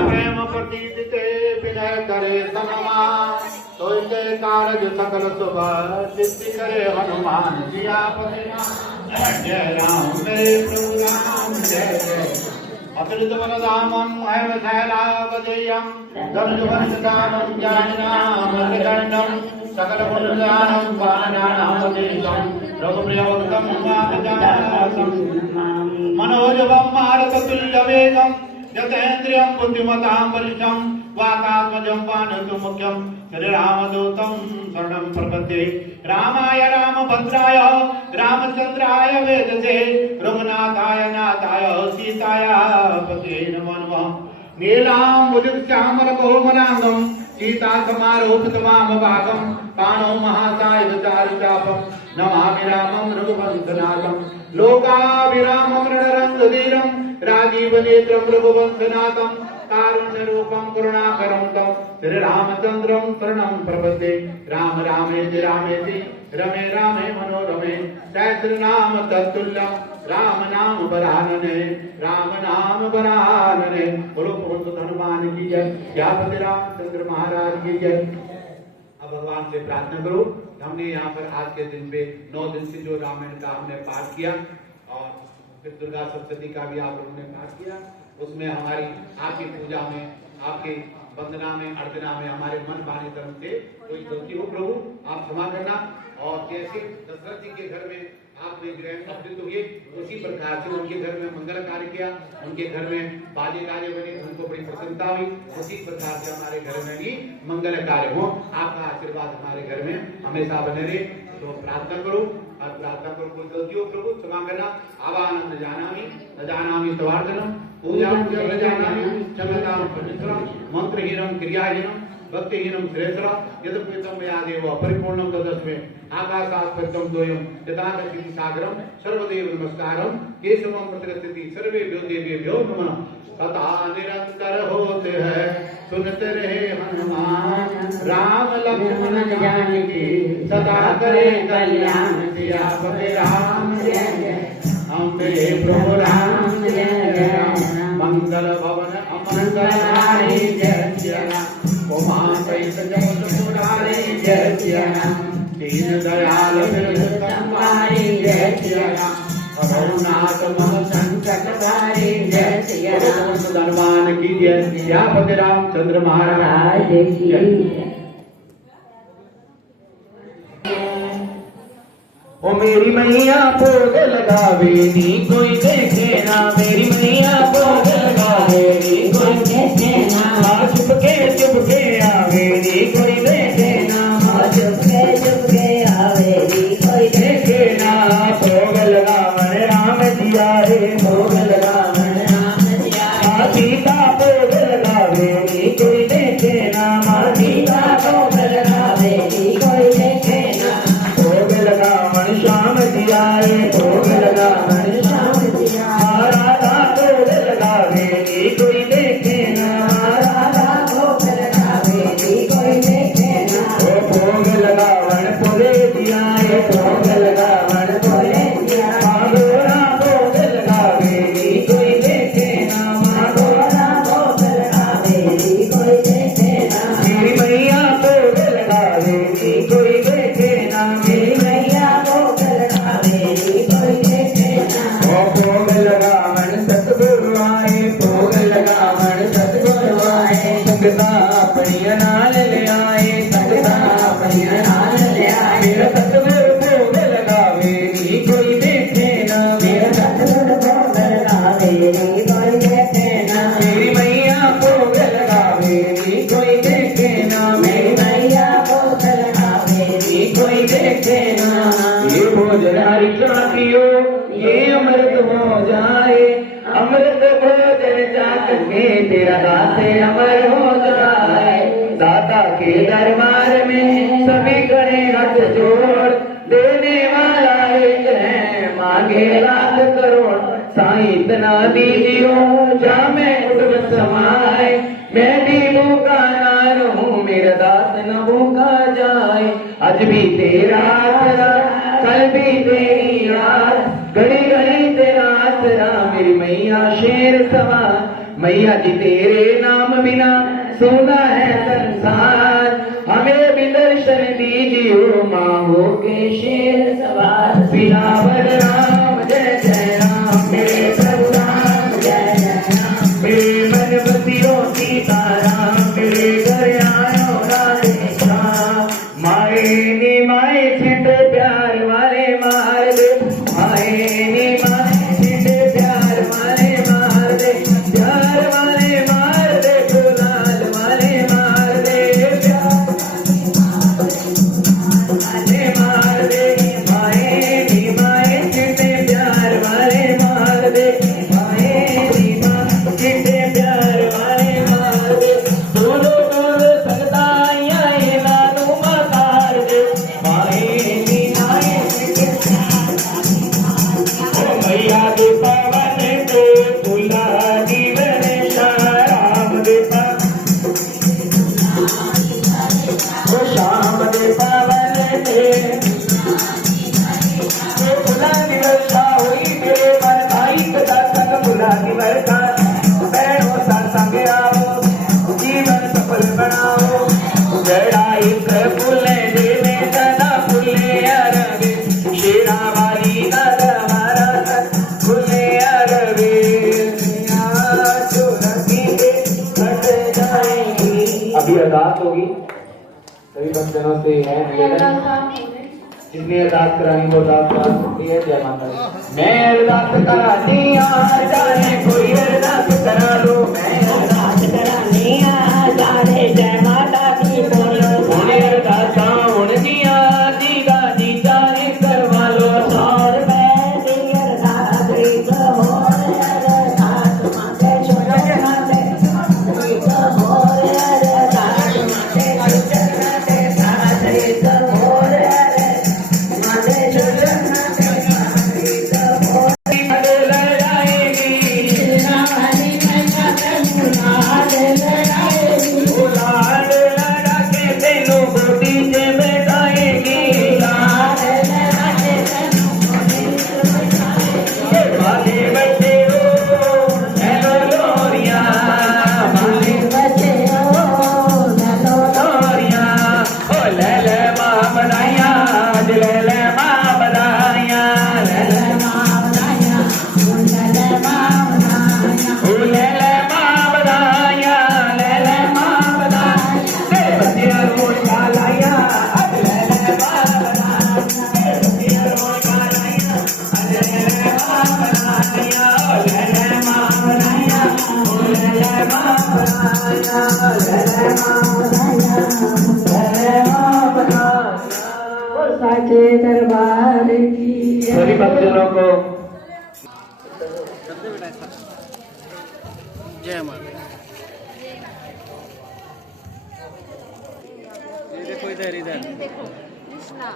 प्रेम प्रतीत ते विनय करे सनमा तो कारज सकल सुबह सिद्धि करे हनुमान सियापति जय राम मेरे प्रभु राम जय जय अतुलित वरदामं अयम शैलावदेयं धनुर्वंशदानं ज्ञानामृतकण्डं सकलपुरुषानं पालनानामदेशं रघुप्रियवक्तं मानजासं मनोजवं मारुततुल्यवेगं यतेन्द्रियं बुद्धिमतां वरिष्ठं वातात्मजं वानतुमुख्यं श्रीरामदूतं शरणं प्रपद्ये रामाय रामभद्राय रामचन्द्राय वेदसे रघुनाथाय नाथाय सीताय पते नमो नमः नीलाम्बुजश्यामलकोमलाङ्गं सीतासमारोपितवामभागं पाणौ महासायवचारुचापं नमामि रामं रघुवंशनाथं लोकाभिरामं रणरङ्गधीरं राजीवनेत्रं रघुवंशनाथं कारुण्यरूपं करुणाकरं तं श्रीरामचन्द्रं शरणं प्रपद्ये राम रामेति रामेति रमे रामे मनोरमे सहस्रनाम तत्तुल्यं राम नाम वरानने बोलो पवन हनुमान की जय सियापति रामचंद्र महाराज की जय। अब भगवान से प्रार्थना करो। हमने यहाँ पर आज के दिन पे 9 दिन से जो रामायण का हमने पाठ किया और फिर दुर्गा सप्तशती का भी आप लोगों ने पाठ किया, उसमें हमारी आपकी पूजा में, आपके वंदना में, अर्चना में हमारे मन वाणी कर्म से कोई गलती हो प्रभु आप क्षमा करना। और जैसे दशरथ जी के घर में आपने जो है अवतरित हुए उसी प्रकार से उनके घर में मंगल कार्य किया, उनके घर में बाजे गाजे बने, उनको बड़ी प्रसन्नता हुई, उसी प्रकार से हमारे घर में भी मंगल कार्य हो। आपका आशीर्वाद हमारे घर में हमेशा बने रहे। तो प्रार्थना करो और प्रार्थना करो कोई गलती हो प्रभु क्षमा करना। आवाहन न जानामि तवार्जनम पूजा न जानामि क्षमतां परमेश्वरं मंत्रहीनम क्रियाहीनम भक्तिहीनम श्रेष्ठा यदुपेतम मया देव परिपूर्णं तदस्मै आकाशात्परितं द्वयं यदागच्छति सागरं सर्वदेव नमस्कारं केशवं प्रतिरक्षति सर्वेभ्यो देवेभ्यो नमः। कथा निरंतर होते हैं सुनते रहे हनुमान राम लक्ष्मण जानकी सदा करे कल्याण सियापति राम जय जय अम्बे प्रभु राम जय जय मंगल भवन अमंगलहारी जय जय उमा सहित जगत पुरारी जय जय दीन दयाल संहारी जय जय करुणात मम संकट हारी जय जय हनुमान की जय सियापति रामचंद्र महाराज की जय। ओ मेरी मैया भोग लगावे नी कोई देखे ना, मेरी मैया भोग लगावे नी कोई देखे ना, चुपके चुपके आवे नी कोई देखे ना, चुपके चुपके आवे नी कोई देखे ना। भोग लगावन राम जिया रे भोग लगावन राम जिया, सीता भोग लगावे नी कोई देखे ना, सीता भोग लगावे नी कोई देखे ना। भोग लगावन श्याम जिया रे भोग लगावन श्याम जिया, राधा भोग लगावे नी कोई देखे ना, राधा भोग लगावे नी कोई देखे ना। भोग लगावन पुरे जिया रे भोग लगावन पुरे जिया, गोरा भोग लगावे नी कोई देखे ना, गोरा भोग लगावे नी कोई देखे ना। मेरी मैया भोग लगावे नी कोई देखे ना, मेरी मैया भोग लगावे नी कोई देखे ना। भोग लगावन सतगुरु आए भोग लगावन सतगुरु आए, संगता अपनी नाल ले आए संगता अपनी नाल ले आए। मेरा सतगुरु भोग लगावे नी कोई देखे ना, मेरा सतगुरु भोग लगावे नी कोई देखे ना। मेरी मैया भोग लगावे नी कोई देखे ना, मेरी मैया भोग लगावे नी कोई देखे ना। ये भोजन हरि चाकियो ये अमृत हो जाए, अमृत भोजन चाक के तेरा दास अमर हो जाए। दाता के दरबार में सभी करे हाथ जोड़, देने वाला एक है मांगे लाख करोड़। साईं इतना दीजियो जा मैं उठ समाए, मैं भी भूखा ना रहूं मेरा दास न भूखा जाए। आज भी तेरा आसरा कल भी तेरी याद, घड़ी घड़ी तेरा आसरा मेरी मैया शेर सवार। मैया जी तेरे नाम बिना सोना है संसार, हमें भी दर्शन दीजिए माँ हो के शेर सवार। सियावर राम जय जय राम, मेरे प्रभु राम जय जय राम। एक फुले देवे सदा फुले अरवे शेरावाली का हमारा फुले अरवे अभी अरदास होगी सभी भक्तों से है निवेदन जिसने अरदास करानी वो अरदास करा सकती है। जय माता दी। मैं अरदास करानी आ जाए कोई अरदास करा लो मैं अरदास करानी आ जाए जय माता दी बोलो उन्हें अरदास उनकिया दीदा दी जाए करवा लो और मैं दी अरदास हो अरदास माते छोटे माते हो अरदास माते छोटे माते हो साचे दरबार की सभी भक्तजनों को जय माता। ये देखो इधर इधर देखो कृष्णा